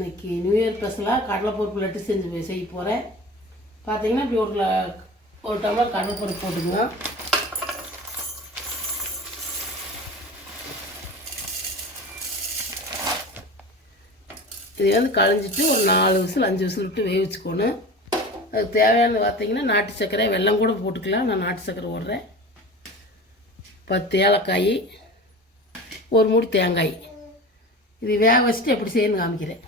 இன்னைக்கு new year ஸ்பெஷலாக கடலைப்பருப்பு லட்டு செய்ய போகிறேன். பார்த்தீங்கன்னா இப்படி ஒரு டம்ளர் கடலைப்பருப்பு போட்டுங்க. இது வந்து களைஞ்சிட்டு ஒரு 4 விசில் 5 விசில் விட்டு வேவிச்சுக்கணும். அதுக்கு தேவையானது பார்த்தீங்கன்னா நாட்டு சர்க்கரை, வெல்லம் கூட போட்டுக்கலாம். நான் நாட்டு சர்க்கரை போடுறேன். 10 ஏலக்காய், ஒரு மூடி தேங்காய். இது வேக வச்சுட்டு எப்படி செய்யணும்னு காமிக்கிறேன்.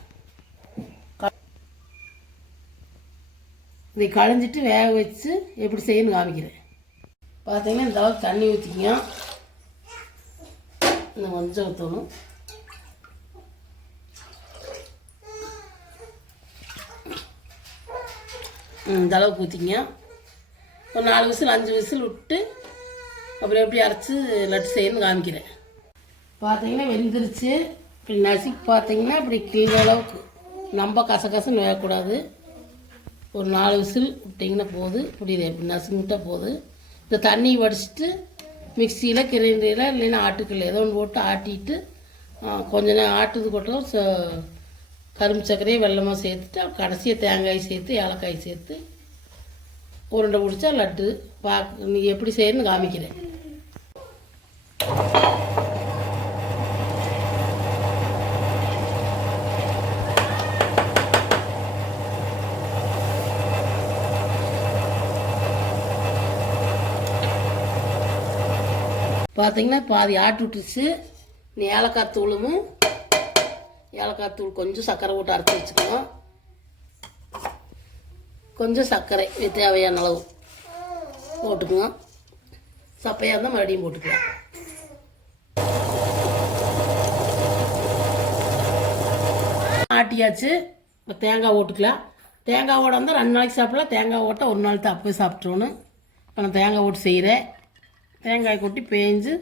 இதை களைஞ்சிட்டு வேக வச்சு எப்படி செய்யணும்னு காமிக்கிறேன். பார்த்தீங்கன்னா இந்த அளவுக்கு தண்ணி ஊற்றிக்கிங்க. இன்னும் கொஞ்சம் ஊற்றணும். இந்த அளவுக்கு ஊற்றிங்க. ஒரு 4 விசில் 5 விசில் விட்டு அப்புறம் எப்படி அரைச்சி லட்டு செய்யணும்னு காமிக்கிறேன். பார்த்தீங்கன்னா வெந்துருச்சு. இப்படி நசுக்கி பார்த்தீங்கன்னா இப்படி கீழே அளவுக்கு ரொம்ப கசகசன்னு வேகக்கூடாது. ஒரு 4 விசில் விட்டிங்கன்னா போகுது. இப்படி இப்படி நசுங்கிட்டால் போகுது. இந்த தண்ணி வடிச்சிட்டு மிக்சியில் கிரைண்டரில் இல்லைன்னா ஆட்டுக்கல் ஏதோ ஒன்று போட்டு ஆட்டிட்டு கொஞ்ச நேரம் ஆட்டுது கொட்டும் கரும்பு சர்க்கரையை வெல்லமாக சேர்த்துட்டு கடைசியாக தேங்காய் சேர்த்து ஏலக்காய் சேர்த்து உருண்டை பிடிச்சா லட்டு நீ எப்படி செய்யணும்னு காமிக்கிறேன். பார்த்தீங்கன்னா பாதி ஆட்டு விட்டுச்சு. நீ ஏலக்காய் தூளும் ஏலக்காய் தூள் கொஞ்சம் சர்க்கரை போட்டு அரைச்சி வச்சுக்கணும். கொஞ்சம் சர்க்கரை தேவையான அளவு போட்டுக்குவோம். சப்பையாக இருந்தால் மறுபடியும் போட்டுக்கலாம். ஆட்டியாச்சு. இப்போ தேங்காய் ஓட்டுக்கலாம். தேங்காய் ஓட இருந்தால் 2 நாளைக்கு சாப்பிடலாம். தேங்காய் ஓட்ட ஒரு நாள் தான் அப்போயே சாப்பிட்றோன்னு இப்போ நான் தேங்காய் ஓட்டு செய்கிறேன். தேங்காய் கொட்டி பேஞ்சு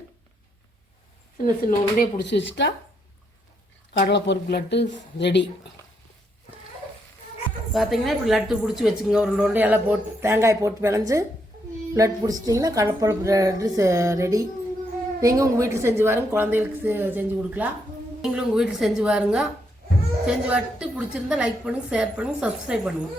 சின்ன சின்ன உருண்டையை பிடிச்சி வச்சுட்டா கடலைப்பருப்பு லட்டு ரெடி. பார்த்தீங்கன்னா இப்படி லட்டு பிடிச்சி வச்சுக்கோங்க. ஒரு 2 உருண்டையெல்லாம் போட்டு தேங்காய் போட்டு பிணைஞ்சு லட்டு பிடிச்சிட்டிங்கன்னா கடலைப்பருப்பு லட்டு ரெடி. நீங்கள் உங்கள் வீட்டில் செஞ்சு பாருங்க. குழந்தைகளுக்கு செஞ்சு கொடுக்கலாம். நீங்களும் உங்கள் வீட்டில் செஞ்சு பாருங்க. செஞ்சு பார்த்துட்டு பிடிச்சிருந்தா லைக் பண்ணுங்கள், ஷேர் பண்ணுங்கள், சப்ஸ்கிரைப் பண்ணுங்கள்.